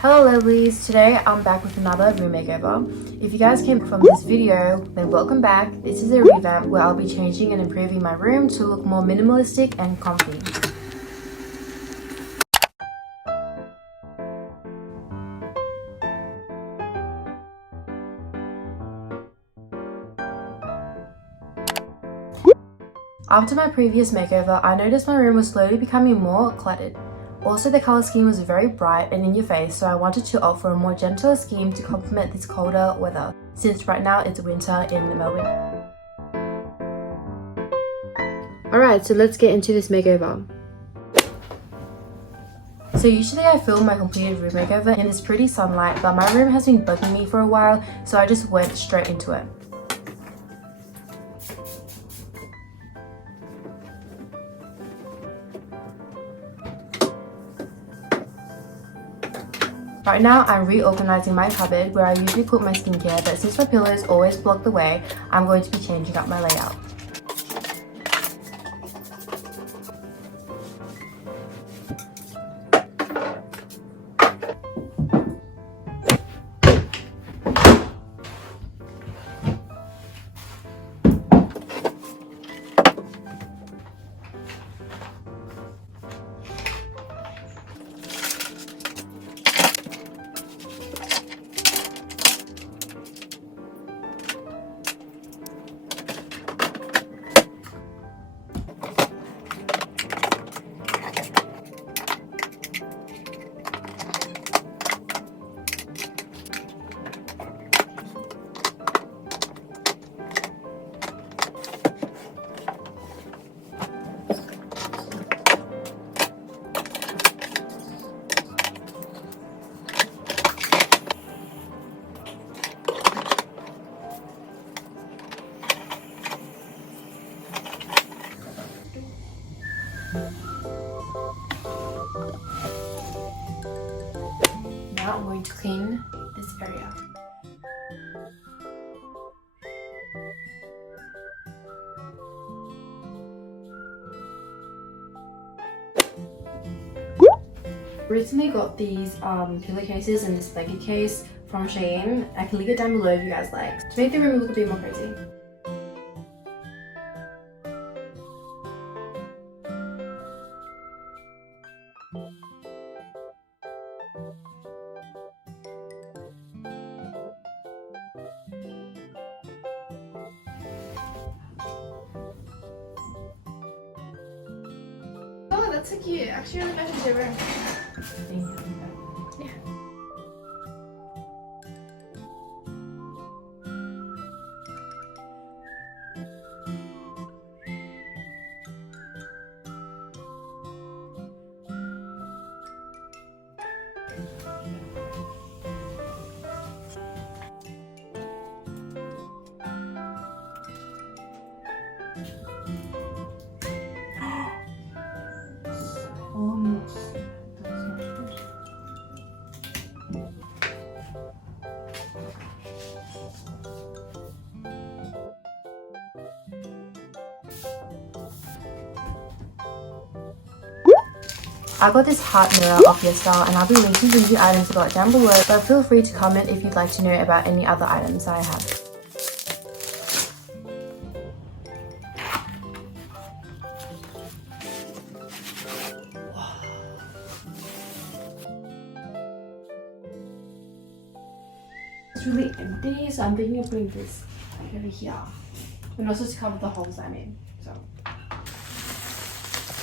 Hello lovelies, today I'm back with another room makeover. If you guys came from this video, then welcome back. This is a revamp where I'll be changing and improving my room to look more minimalistic and comfy. After my previous makeover, I noticed my room was slowly becoming more cluttered. Also, the color scheme was very bright and in your face, so I wanted to opt for a more gentler scheme to complement this colder weather, since right now it's winter in Melbourne. Alright, so let's get into this makeover. So usually I film my completed room makeover in this pretty sunlight, but my room has been bugging me for a while, so I just went straight into it. Right now, I'm reorganizing my cupboard where I usually put my skincare, but since my pillows always block the way, I'm going to be changing up my layout. Now I'm going to clean this area. Recently got these pillowcases and this blanket case from Shein. I can link it down below if you guys like, to make the room look a bit more cozy. Oh, that's so cute. Actually, really matches your room. Thank you. Yeah. Almost. I got this heart mirror off YESSTYLE and I'll be linking the new items about down below, but feel free to comment if you'd like to know about any other items I have. It's really empty, so I'm thinking of putting this over here. And also to cover the holes I made. So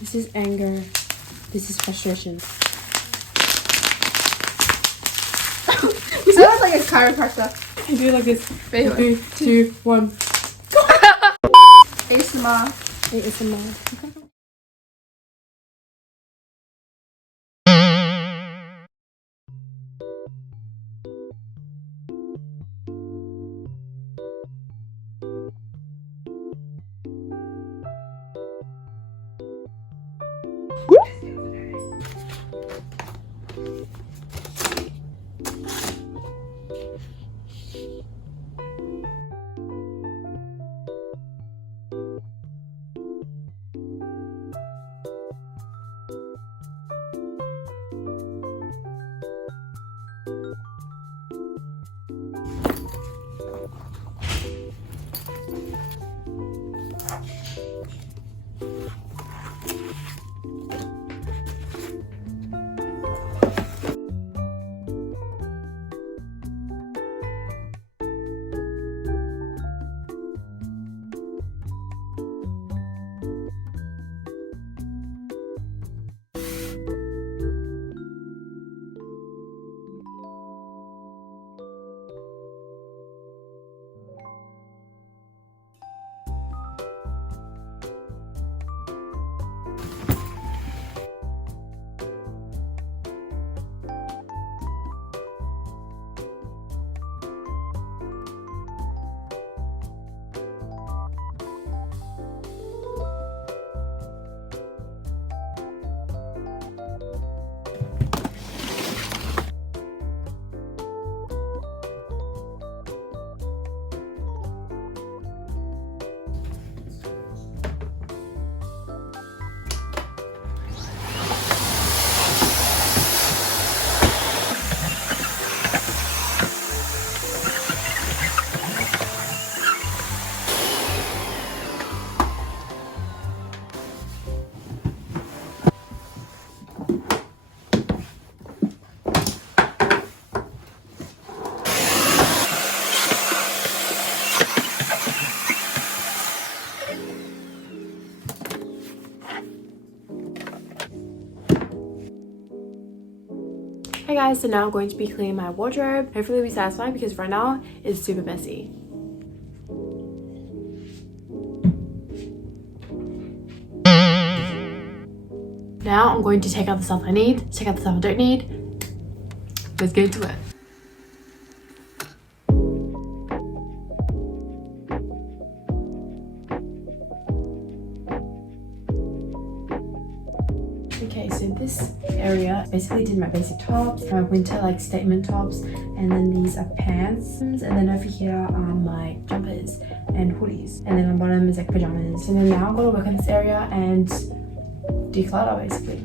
this is anger. This is frustration. You sound like a chiropractor. You do it like this. 3, 2, 1. ASMR. ASMR. guys, so now I'm going to be cleaning my wardrobe. Hopefully it'll be satisfying because right now it's super messy. Now I'm going to take out the stuff I need, check out the stuff I don't need. Let's get into it. Okay, so this area basically did my basic tops, my winter like statement tops, and then these are pants, and then over here are my jumpers and hoodies, and then on bottom is like pajamas. And then now I'm gonna work on this area and declutter basically.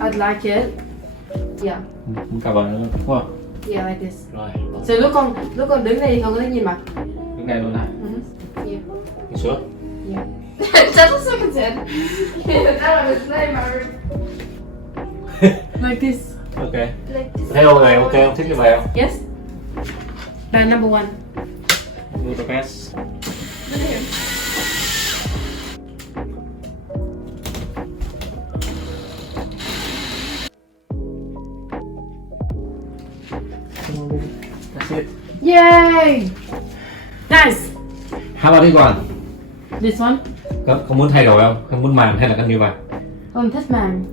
I'd like it. Yeah. Cover nữa đúng không? Yeah, like this. Rồi. So lúc con đứng đây con có thể nhìn mặt. Đứng đây luôn hả? Yeah. Đi xuống. Yeah. Just a second, Ted. That was name, my room. Like this. Ok. Like this. Thấy ô này ok không? Thích như vậy không? Yes. Bag number 1. Do the best. Look at him. That's it. Yay! Nice. How about this one? This one. Có muốn thay đổi không? Không muốn màn hay là cần như vậy? Con thích màn.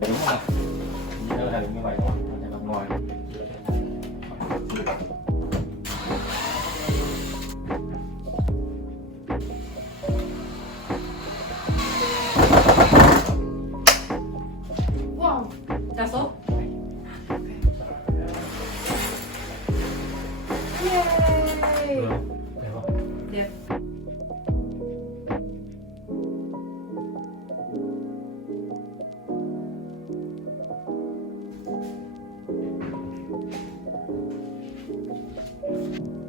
Đúng rồi. Nhớ là như vậy thôi. Để làm ngoài. Wow. That's all. Yay! Được không? Yep.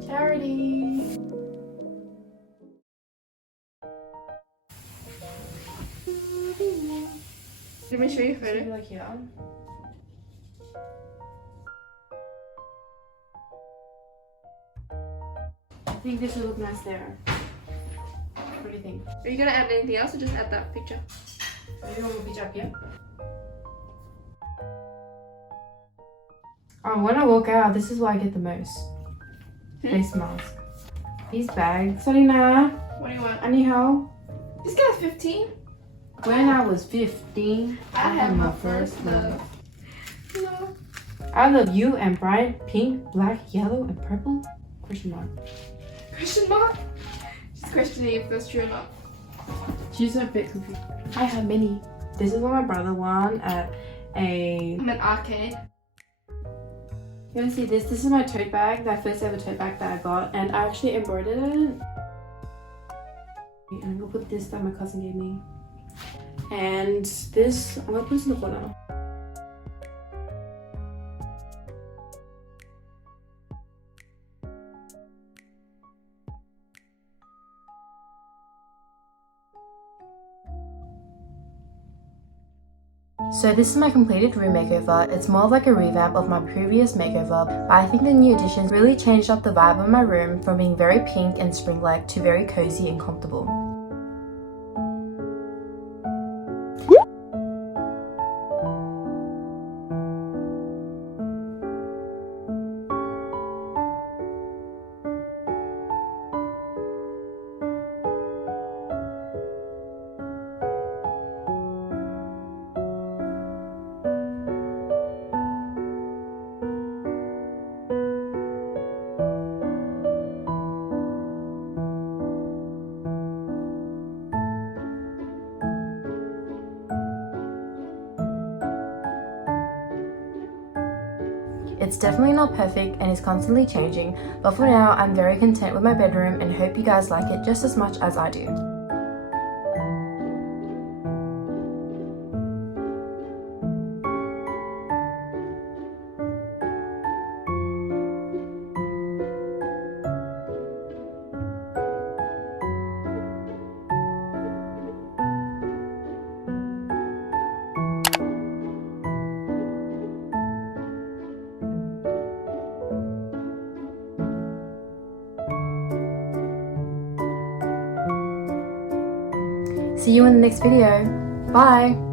Charity. Let me show you a Maybe photo. like here. I think this would look nice there. What do you think? Are you gonna add anything else or just add that picture? Maybe one more picture up here. When I walk out, this is what I get the most. Face mask. These bags. Selena, What do you want? anyhow. This guy's 15. When I was 15, I had my first love. No. I love you and bright pink, black, yellow, and purple? Question mark. Question mark? Just questioning if that's true or not. She's a bit confused. I have many. This is what my brother won at a... I'm an arcade. You wanna see this? This is my tote bag, that first ever tote bag that I got, and I actually embroidered it. And I'm gonna put this that my cousin gave me. And this, I'm gonna put this in the corner. So this is my completed room makeover. It's more of like a revamp of my previous makeover, but I think the new additions really changed up the vibe of my room from being very pink and spring-like to very cozy and comfortable. It's definitely not perfect and is constantly changing, but for now I'm very content with my bedroom and hope you guys like it just as much as I do. See you in the next video. Bye!